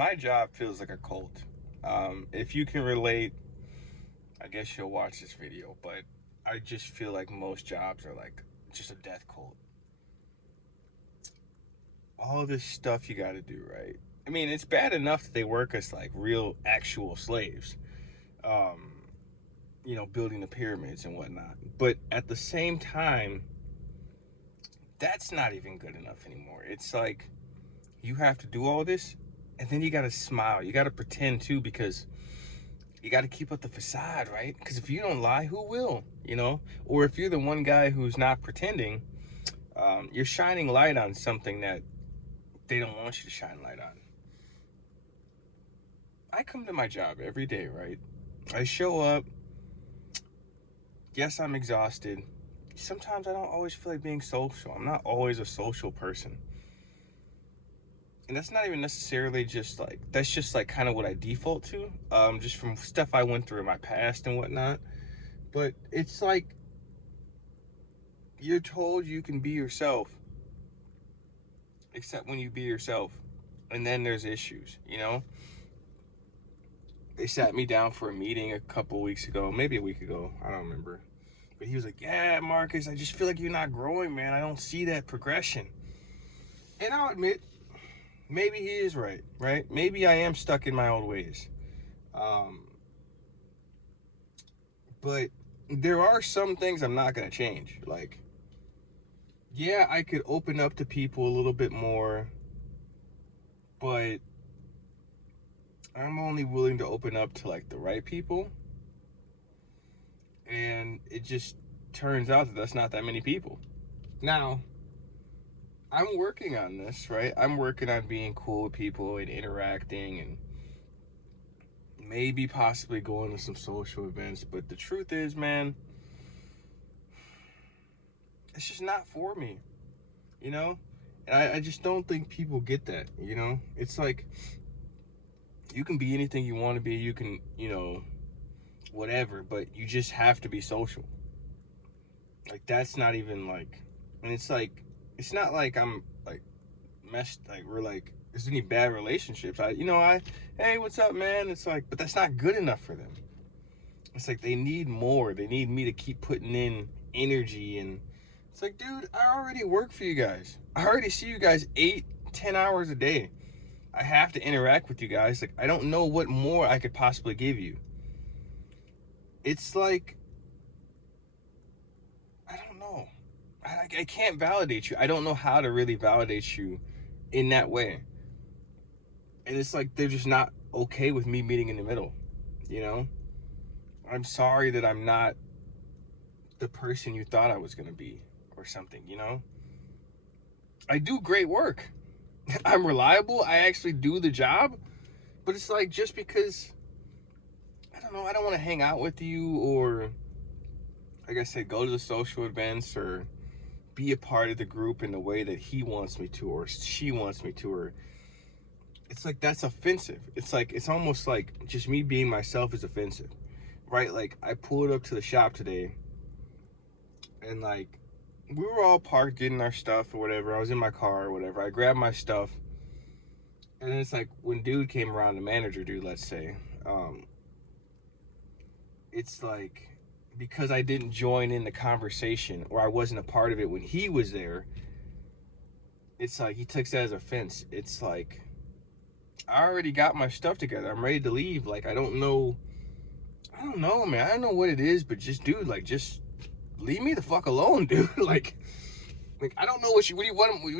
My job feels like a cult. If you can relate, I guess you'll watch this video, but I just feel like most jobs are like just a death cult. All this stuff you got to do, right? I mean, it's bad enough that they work as like real, actual slaves, um, building the pyramids and whatnot. But at the same time, that's not even good enough anymore. It's like you have to do all this, and then you got to smile. You got to pretend too, because you got to keep up the facade, right? Because if you don't lie, who will? Or if you're the one guy who's not pretending, you're shining light on something that they don't want you to shine light on. I come to my job every day, right? I show up. Yes, I'm exhausted. Sometimes I don't always feel like being social. I'm not always a social person. And that's not even necessarily that's just like kind of what I default to, just from stuff I went through in my past and whatnot. But it's like you're told you can be yourself, except when you be yourself. And then there's issues. They sat me down for a meeting a couple weeks ago, maybe a week ago, I don't remember. But he was like, yeah, Marcus, I just feel like you're not growing, man. I don't see that progression. And I'll admit, maybe he is right, right? Maybe I am stuck in my old ways. But there are some things I'm not going to change. Like, yeah, I could open up to people a little bit more, but I'm only willing to open up to like the right people. And it just turns out that that's not that many people. Now, I'm working on this, right? I'm working on being cool with people and interacting and maybe possibly going to some social events. But the truth is, man, it's just not for me, you know? And I just don't think people get that. It's like you can be anything you want to be. You can, whatever, but you just have to be social. Like, that's not even like, and it's like, it's not like I'm like messed, like we're like, there's any bad relationships. Hey, what's up, man? It's like, but that's not good enough for them. It's like they need more. They need me to keep putting in energy. And it's like, dude, I already work for you guys. I already see you guys 8-10 hours a day. I have to interact with you guys. Like, I don't know what more I could possibly give you. It's like, I don't know. I can't validate you. I don't know how to really validate you in that way. And it's like they're just not okay with me meeting in the middle, you know? I'm sorry that I'm not the person you thought I was going to be or something. I do great work. I'm reliable. I actually do the job. But it's like, just because, I don't know, I don't want to hang out with you, or, like I said, go to the social events or be a part of the group in the way that he wants me to or she wants me to, or it's like that's offensive. It's like, it's almost like just me being myself is offensive, right? Like, I pulled up to the shop today and like we were all parked getting our stuff or whatever. I was in my car or whatever. I grabbed my stuff, and then it's like when dude came around, the manager dude, let's say, it's like, because I didn't join in the conversation or I wasn't a part of it when he was there, it's like he takes that as offense. It's like, I already got my stuff together. I'm ready to leave. Like, I don't know, man. I don't know what it is, but just, dude, like, just leave me the fuck alone, dude. like, I don't know what do you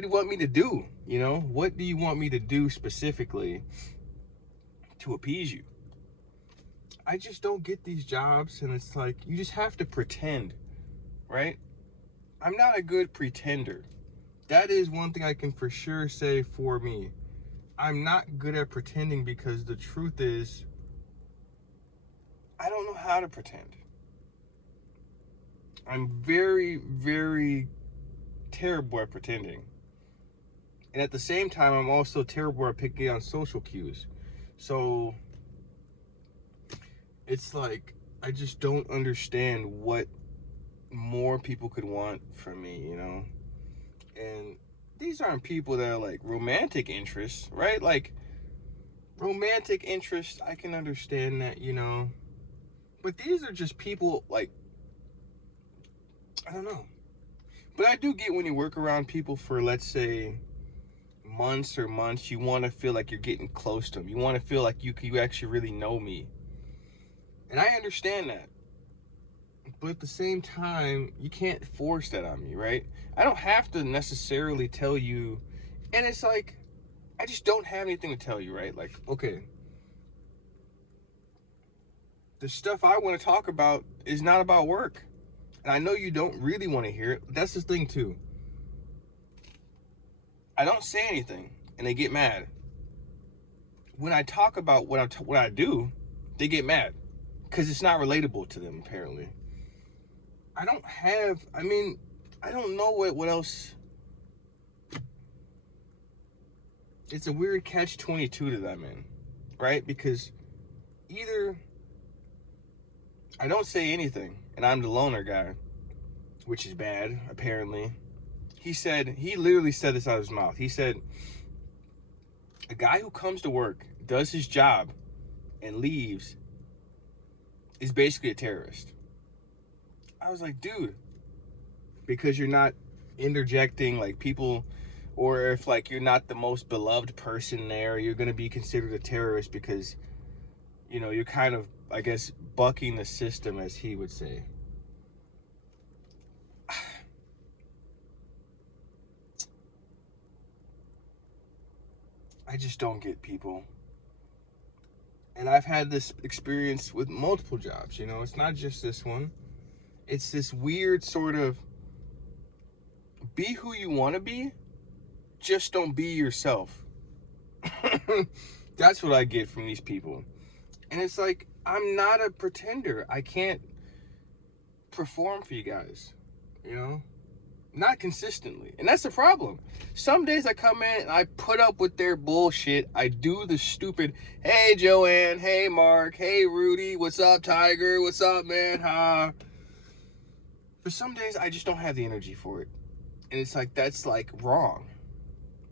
want me to do? What do you want me to do specifically to appease you? I just don't get these jobs, and it's like, you just have to pretend, right? I'm not a good pretender. That is one thing I can for sure say for me. I'm not good at pretending, because the truth is, I don't know how to pretend. I'm very, very terrible at pretending. And at the same time, I'm also terrible at picking on social cues. So it's like, I just don't understand what more people could want from me. And these aren't people that are like romantic interests, right? Like, Romantic interest, I can understand that, you know. But these are just people, like, I don't know. But I do get when you work around people for, let's say, months, you want to feel like you're getting close to them. You want to feel like you actually really know me. And I understand that. But at the same time, you can't force that on me, right? I don't have to necessarily tell you. And it's like, I just don't have anything to tell you, right? Like, okay, the stuff I want to talk about is not about work. And I know you don't really want to hear it. That's the thing, too. I don't say anything, and they get mad. When I talk about what I do, they get mad. Because it's not relatable to them, apparently. I don't know what else. It's a weird catch-22 to them, man. Right? Because either I don't say anything, and I'm the loner guy, which is bad, apparently. He literally said this out of his mouth. He said, a guy who comes to work, does his job, and leaves is basically a terrorist. I was like, dude, because you're not interjecting like people, or if like you're not the most beloved person there, you're going to be considered a terrorist because, you know, you're kind of, I guess, bucking the system, as he would say. I just don't get people. And I've had this experience with multiple jobs, you know. It's not just this one. It's this weird sort of be who you want to be, just don't be yourself. That's what I get from these people. And it's like, I'm not a pretender. I can't perform for you guys, you know? Not consistently. And that's the problem. Some days I come in and I put up with their bullshit. I do the stupid, hey Joanne, hey Mark, hey Rudy, what's up Tiger, what's up man, huh? But some days I just don't have the energy for it. And it's like, that's like wrong,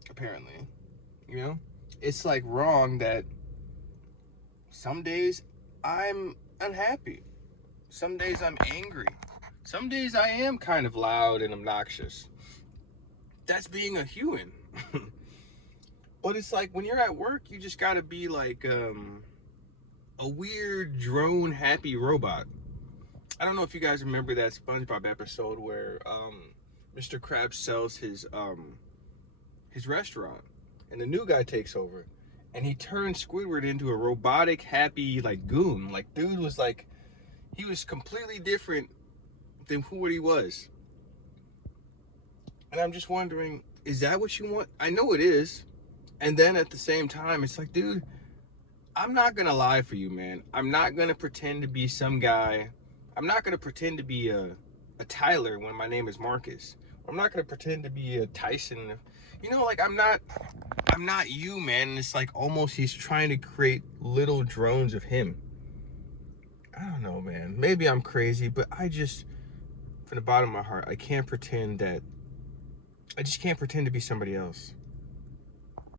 apparently. You know? It's like wrong that some days I'm unhappy. Some days I'm angry. Some days I am kind of loud and obnoxious. That's being a human. But it's like when you're at work, you just gotta be like a weird drone happy robot. I don't know if you guys remember that SpongeBob episode where Mr. Krabs sells his restaurant, and the new guy takes over, and he turns Squidward into a robotic happy like goon. Like dude was like, he was completely different than who he was. And I'm just wondering, is that what you want? I know it is. And then at the same time, it's like, dude, I'm not gonna lie for you, man. I'm not gonna pretend to be some guy. I'm not gonna pretend to be a Tyler when my name is Marcus. I'm not gonna pretend to be a Tyson. You know, like I'm not you, man. And it's like almost he's trying to create little drones of him. I don't know, man. Maybe I'm crazy, but I just, from the bottom of my heart, I just can't pretend to be somebody else.